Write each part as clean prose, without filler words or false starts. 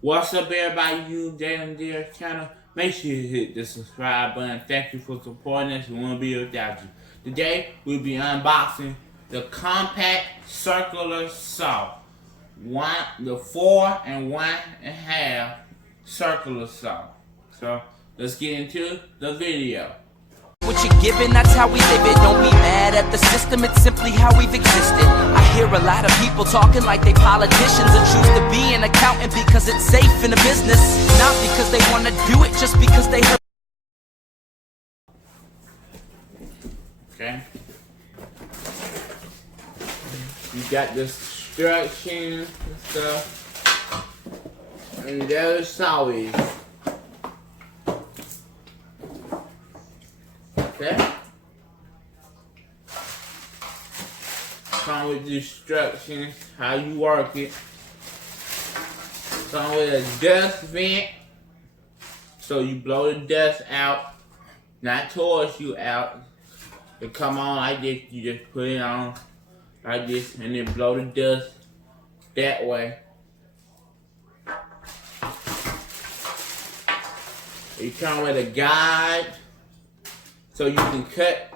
What's up, everybody? You DLTWINS channel. Make sure you hit the subscribe button. Thank you for supporting us. We won't be without you. Today we'll be unboxing the compact circular saw. The 4 and 1.5 circular saw. So let's get into the video. What you're giving, that's how we live it. Don't be mad at the system, it's simply how we've existed. I hear a lot of people talking like they politicians and choose to be an accountant because it's safe in the business, not because they want to do it, just because they heard. Okay. You got the instructions and stuff. And there's saw is. Okay. Come with the instructions, how you work it. Come with a dust vent, so you blow the dust out, not towards you out. It come on like this, you just put it on like this, and then blow the dust that way. You come with a guide, so you can cut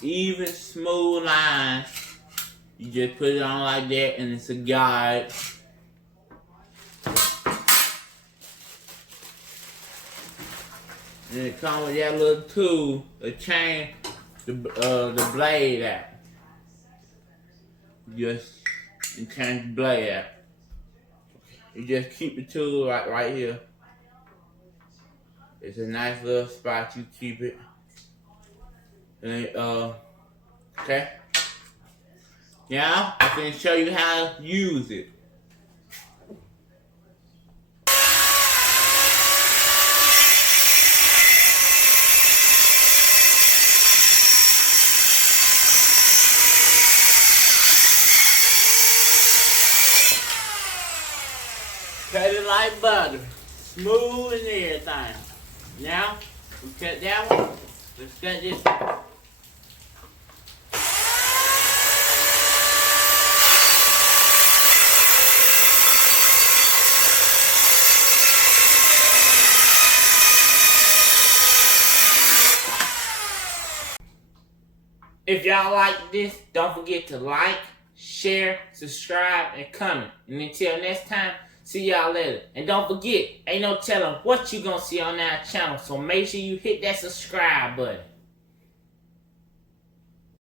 even smooth lines. You just put it on like that, and it's a guide. And it comes with that little tool to change the blade out. Just change the blade out. You just keep the tool right here. It's a nice little spot you keep it. And okay. Now I'm gonna show you how to use it. Cut it like butter, smooth and everything. Now we cut that one. Let's cut this one. If y'all like this, don't forget to like, share, subscribe, and comment. And until next time, see y'all later. And don't forget, ain't no telling what you gonna see on our channel. So make sure you hit that subscribe button.